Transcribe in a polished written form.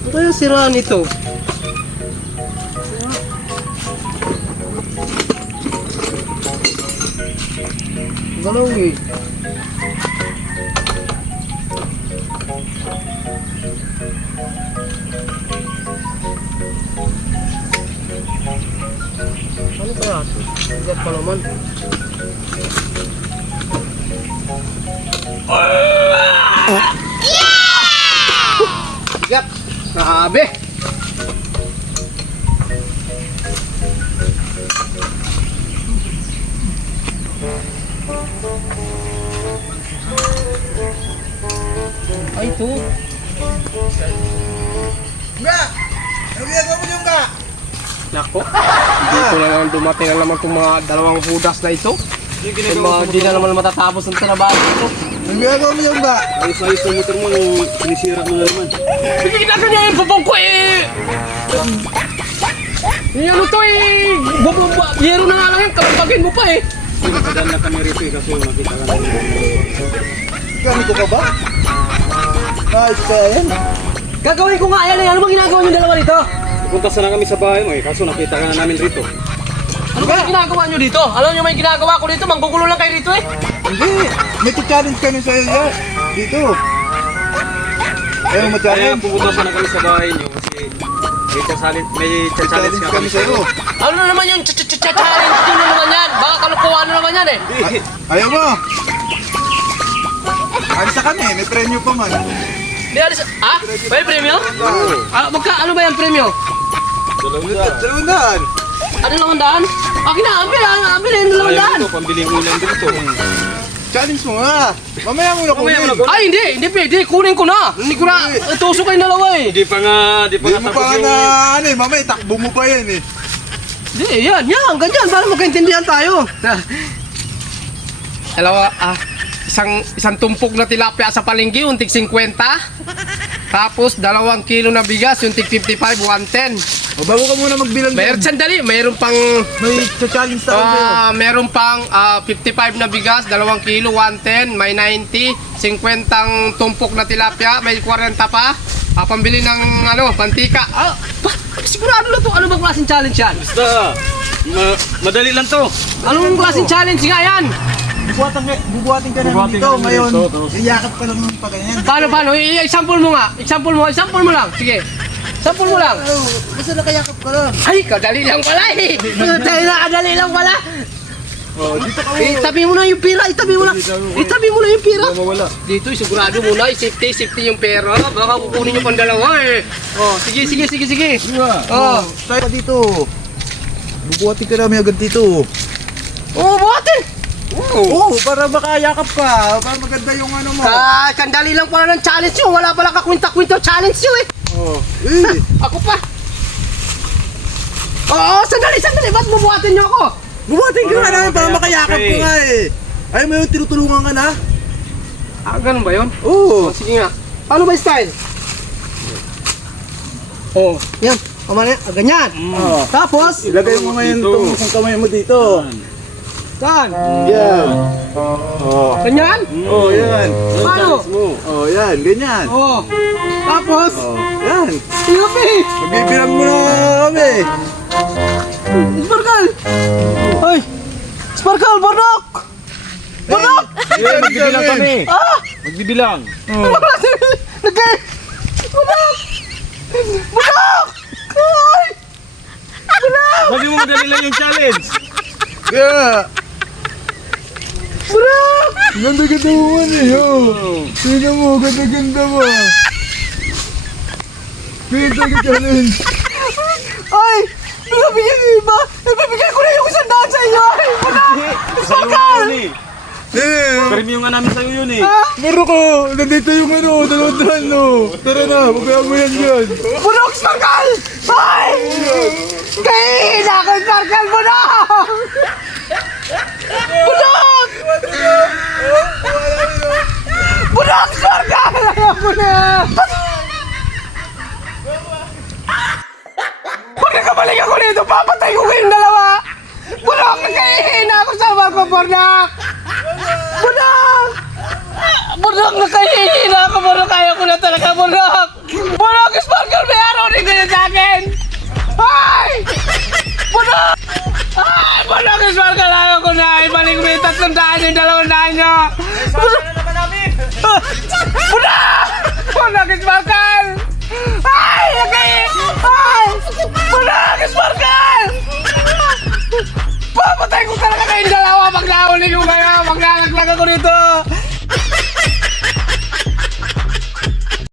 Ano kaya siraan ito? Galaw eh. Ano kaya ito? Bigat pa naman. Bigat! Naabe! Ay, ito. Nga! Ano ginagawa mo yung ka? Nako, dito na naman dumating na naman itong mga dalawang hudas na ito. Hindi na naman matatapos ang trabaho ito. Ano ginagawa mo yung ka? Ayos-ayos yung motor mo, sinisira mo na naman. Hindi ginaganya yung bubong ko eh! Yung ano to eh! Yero na nga lang yan, kapagin mo pa eh! Nagkadaan na kami rito eh, kasi nakita ka namin. Ganito ka ba? Nice ka yan. Gagawin ko nga yan eh! Ano bang ginagawa niyo dalawa dito? Punta sana kami sa bahay mo eh, kaso nakita ka na namin rito. Ano ba yung ginagawa niyo dito? Alam niyo may ginagawa ko dito? Manggugulo lang kayo dito eh! Hindi! May challenge kami sa'yo yan. Dito. Ayaw Kaya ma-challenge. pupunta sana kami sa bahay niyo kasi may challenge Challenge ka kami sa'yo. Ano na naman yung challenge nyo na naman yan? Baka kalukuhan na naman yan eh! Ayaw mo. Alis na kami, may premyo pa man. Di alis... Ah? May premyo? Ano ba yung premyo? Dalawang daan. Ano naman daan? Akin na, ambil na yung dalawang daan! Ayaw mo, pambiling ulam dito. Challenge mo nga. Mamaya mo na kunin. Ay, hindi pwede. Kunin ko na. Hindi ko na. Tusok kayong dalawa eh. Di pa nga Hindi mo pa tapos yung... na ano eh, mamaya takbo mo pa yan eh. Hindi, yan. Ganyan. Para magkaintindihan tayo. Dalawa, isang tumpok na tilapia sa palengke, yung tig 50. Tapos, 2 kilo na bigas, yung tig 55, 110. O bago ka muna magbilang Mayroon, sandali, mayroon pang... may challenge tayo sa'yo. meron pang 55 na bigas, 2 kilo, 110, may 90, 50 tumpok na tilapia, may 40 pa. Pambili ng pantika. Sigurado na to. Ano bang klaseng challenge yan? Basta, madali lang to. Anong klaseng challenge nga yan? Bubuhatin ka namin dito. Ngayon, iyakap ka lang pa ganyan. Paano? I-example mo nga. Example mo lang. Sige. Example mo lang. Basta nakayakap ka lang. Ay, kadali lang pala eh. Kadali lang pala. Oh, dito ka Itabi mo na yung pera. Itabi mo na yung pera. Mawala. Dito, sigurado muna. Safety yung pera. Baka kukunin nyo pang dalawa eh. Oh, sige. Oh. Tayo pa dito. Bubuhatin ka namin agad dito. Oh, buhatin. Oo, para makayakap ka. Para maganda yung ano mo. Kandali lang pala ng challenge nyo. Wala pala kakwinta-kwinta challenge nyo eh. Oh. Ako pa. Oo, sandali. Ba't bubuhatin nyo ako? Bubuhatin ka nga namin para makayakap ka nga eh. Ayaw mo yung tinutulungan ka na? Ganun ba yun? Oo. Sige nga. Paano ba yung style? Oh, yan. Kamali, ganyan. Oh. Tapos, Ilagay mo ngayon Dito. itong isang kamay mo dito. saan? Yan. Oh. Ganyan? Oh, yan. Paano? Oh, yan. Ganyan. Oh. Tapos, Oh, yan. ilapi. Magbibilang mo na kami. Sparkle. Ay. Sparkle, Barnok. Barnok. Magbibilang kami. Magbibilang. Ano ba kasi? Nagkay. Barnok. Barnok. Ay. Barnok. Sabi mo madali lang yung challenge. Yeah. Barnok. Ganda-ganda mo man eh. Oh. Tingnan mo, ganda-ganda mo. Pinta ka challenge. Ay. Nabigyan niyo ba? Nabibigyan ko na yung 100 sa inyo. Ay. Barnok. Sparkle. Premium nga namin sa'yo yun eh. Meron ko. Nandito yung ano, dalawang no. Tara na, magkaya mo yan yan. Barnok, Sparkle. Ay. Kaya ako Sparkle, Barnok. Barnok. Barnok, Sparkle. Ako na. Pag nakabalik ako nito, papatay ko kayong dalawa! Bulok! Nakahihina ako sa barko, Bulok! Bulok! Bulok! Nakahihina ako, Bulok! Kaya ko na talaga, Bulok! Bulok! Sparkle, 200 yung 200 nyo! Sana naman namin! Puna! Puna, Kismarkal! Ay! Lagay! Ay! Puna, Kismarkal! Papatay ko talaga kayong dalawa pag nahuli ko kayo! Pag nalaglag ako dito!